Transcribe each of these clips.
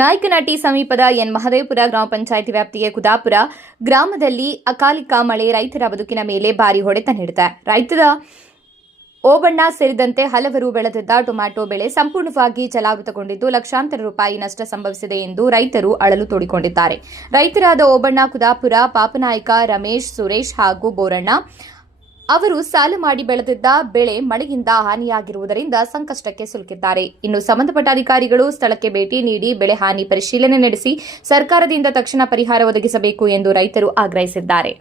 ನಾಯಕನಹಟ್ಟಿ ಸಮೀಪದ ಎನ್ ಮಹದೇವಪುರ ಗ್ರಾಮ ಪಂಚಾಯಿತಿ ವ್ಯಾಪ್ತಿಯ ಕುದಾಪುರ ಗ್ರಾಮದಲ್ಲಿ ಅಕಾಲಿಕ ಮಳೆ ರೈತರ ಬದುಕಿನ ಮೇಲೆ ಭಾರಿ ಹೊಡೆತ ನೀಡಿದೆ. ರೈತರ ಓಬಣ್ಣ ಸೇರಿದಂತೆ ಹಲವರು ಬೆಳೆದಿದ್ದ ಟೊಮ್ಯಾಟೊ ಬೆಳೆ ಸಂಪೂರ್ಣವಾಗಿ ಜಲಾವೃತಗೊಂಡಿದ್ದು ಲಕ್ಷಾಂತರ ರೂಪಾಯಿ ನಷ್ಟ ಸಂಭವಿಸಿದೆ ಎಂದು ರೈತರು ಅಳಲು ತೋಡಿಕೊಂಡಿದ್ದಾರೆ. ರೈತರಾದ ಓಬಣ್ಣ, ಕುದಾಪುರ, ಪಾಪನಾಯಕ, ರಮೇಶ್, ಸುರೇಶ್ ಹಾಗೂ ಬೋರಣ್ಣ ಅವರು ಸಾಲ ಮಾಡಿ ಬೆಳೆದಿದ್ದ ಬೆಳೆ ಮಳೆಯಿಂದ ಹಾನಿಯಾಗಿರುವುದರಿಂದ ಸಂಕಷ್ಟಕ್ಕೆ ಸಿಲುಕಿದ್ದಾರೆ. ಇನ್ನು ಸಂಬಂಧಪಟ್ಟ ಅಧಿಕಾರಿಗಳು ಸ್ಥಳಕ್ಕೆ ಭೇಟಿ ನೀಡಿ ಬೆಳೆ ಹಾನಿ ಪರಿಶೀಲನೆ ನಡೆಸಿ ಸರ್ಕಾರದಿಂದ ತಕ್ಷಣ ಪರಿಹಾರ ಒದಗಿಸಬೇಕು ಎಂದು ರೈತರು ಆಗ್ರಹಿಸಿದ್ದಾರೆ.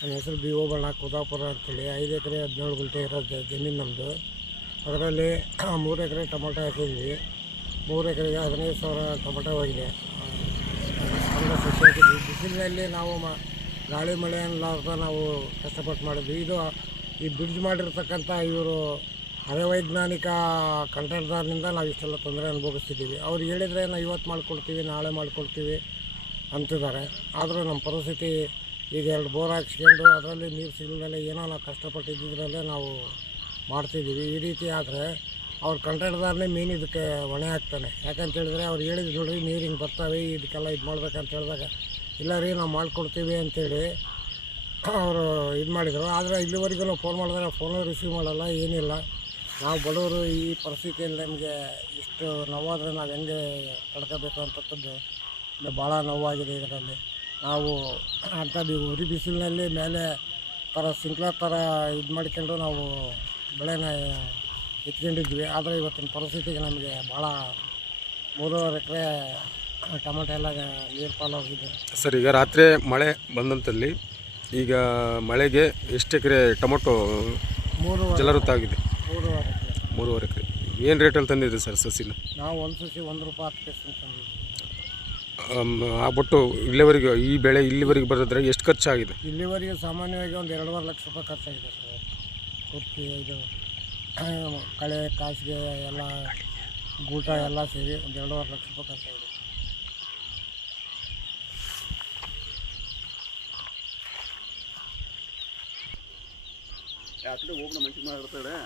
ನನ್ನ ಹೆಸರು ಬಿ ಓಬಣ್ಣ, ಕುದಾಪುರ ಅಂತೇಳಿ. 5 ಎಕರೆ 17 ಗುಂಟೆ ಇರೋ ಜಮೀನು ನಮ್ಮದು. ಅದರಲ್ಲಿ 3 ಎಕರೆ ಟೊಮೊಟೊ ಹಾಕಿದ್ವಿ. 3 ಎಕರೆಗೆ 15,000 ಟೊಮೊಟೊ ಹೋಗಿದೆ. ಬಿಸಿಲಿನಲ್ಲಿ ನಾವು ಗಾಳಿ ಮಳೆ ಅನ್ನಲಾರ್ದ ನಾವು ಕಷ್ಟಪಟ್ಟು ಮಾಡಿದ್ವಿ. ಇದು ಈ ಬ್ರಿಡ್ಜ್ ಮಾಡಿರ್ತಕ್ಕಂಥ ಇವರು ಅವೈಜ್ಞಾನಿಕ ಕಂಟ್ರಾಕ್ಟರ್ನಿಂದ ನಾವು ಇಷ್ಟೆಲ್ಲ ತೊಂದರೆ ಅನುಭವಿಸ್ತಿದ್ದೀವಿ. ಅವ್ರು ಹೇಳಿದರೆ ನಾವು ಇವತ್ತು ಮಾಡಿಕೊಡ್ತೀವಿ, ನಾಳೆ ಮಾಡಿಕೊಡ್ತೀವಿ ಅಂತಿದ್ದಾರೆ. ಆದರೂ ನಮ್ಮ ಪರಿಸ್ಥಿತಿ ಈಗ 2 ಬೋರ್ ಹಾಕ್ಸ್ಕೊಂಡು ಅದರಲ್ಲಿ ನೀರು ಸಿಗಲೇ ಏನೋ ನಾವು ಕಷ್ಟಪಟ್ಟಿದ್ದರಲ್ಲೇ ನಾವು ಮಾಡ್ತಿದ್ದೀವಿ. ಈ ರೀತಿ ಆದರೆ ಅವ್ರ ಕಂಟ್ರಾಕ್ಟರ್ನೇ ಮೇನ್ ಇದಕ್ಕೆ ಹೊಣೆ ಆಗ್ತಾನೆ. ಯಾಕಂತ ಹೇಳಿದ್ರೆ ಅವ್ರು ಹೇಳಿದ್ರು, ನೋಡ್ರಿ ನೀರು ಹಿಂಗೆ ಬರ್ತಾವೆ, ಇದಕ್ಕೆಲ್ಲ ಇದು ಮಾಡ್ಬೇಕಂತ ಹೇಳಿದಾಗ ಇಲ್ಲ ರೀ ನಾವು ಮಾಡಿಕೊಡ್ತೀವಿ ಅಂತೇಳಿ ಅವರು ಇದು ಮಾಡಿದರು. ಆದರೆ ಇಲ್ಲಿವರೆಗೂ ನಾವು ಫೋನ್ ಮಾಡಿದ್ರೆ ಫೋನು ರಿಸೀವ್ ಮಾಡಲ್ಲ, ಏನಿಲ್ಲ. ನಾವು ಬಡವರು ಈ ಪರಿಸ್ಥಿತಿಯಲ್ಲಿ ನಮಗೆ ಇಷ್ಟು ನೋವಾದರೆ ನಾವು ಹೆಂಗೆ ತಡ್ಕೋಬೇಕು ಅಂತಕ್ಕದ್ದು ಭಾಳ ನೋವಾಗಿದೆ. ಇದರಲ್ಲಿ ನಾವು ಅಂಥದ್ದು ಉರಿ ಬಿಸಿಲಿನಲ್ಲಿ ಮೇಲೆ ಸ್ಪ್ರಿಂಕ್ಲರ್ ಥರ ಇದು ಮಾಡ್ಕೊಂಡು ನಾವು ಬೆಳೆನ ಎತ್ಕೊಂಡಿದ್ವಿ. ಆದರೆ ಇವತ್ತಿನ ಪರಿಸ್ಥಿತಿಗೆ ನಮಗೆ ಭಾಳ 3.5 ಎಕರೆ ಟೊಮೊಟೊ ಎಲ್ಲ ನೀರು ಪಾಲಾಗಿದೆ. ಸರ್, ಈಗ ರಾತ್ರಿ ಮಳೆ ಬಂದಂತಲ್ಲಿ ಈಗ ಮಳೆಗೆ ಎಷ್ಟು ಎಕರೆ ಟೊಮೊಟೊ ಜಲಾವೃತ ಆಗಿದೆ? 3.5 ಎಕರೆ. ಏನು ರೇಟಲ್ಲಿ ತಂದಿದೆ ಸರ್ ಸಸಿನ? ನಾವು ಒಂದು ಸಸಿ ₹1.10 ತಂದಿದ್ವಿ. ಆಗ್ಬಿಟ್ಟು ಇಲ್ಲಿವರೆಗೆ ಈ ಬೆಳೆ ಇಲ್ಲಿವರೆಗೆ ಬರೋದ್ರೆ ಎಷ್ಟು ಖರ್ಚಾಗಿದೆ? ಇಲ್ಲಿವರೆಗೆ ಸಾಮಾನ್ಯವಾಗಿ ಒಂದು 2.5 ಲಕ್ಷ ರೂಪಾಯಿ ಖರ್ಚಾಗಿದೆ ಸರ್. ಪೂರ್ತಿ ಇದು ಕಳೆ ಕಾಸಿಗೆ ಎಲ್ಲ ಗೂಟ ಎಲ್ಲ ಸೇರಿ ಒಂದು 2.5 ಲಕ್ಷ ರೂಪಾಯಿ ಖರ್ಚಾಗಿದೆ. ಯಾಕಡೆ ಹೋಗೋಣ ಮಂಚಿ ಮಾಡಿರ್ತಾಳೆ.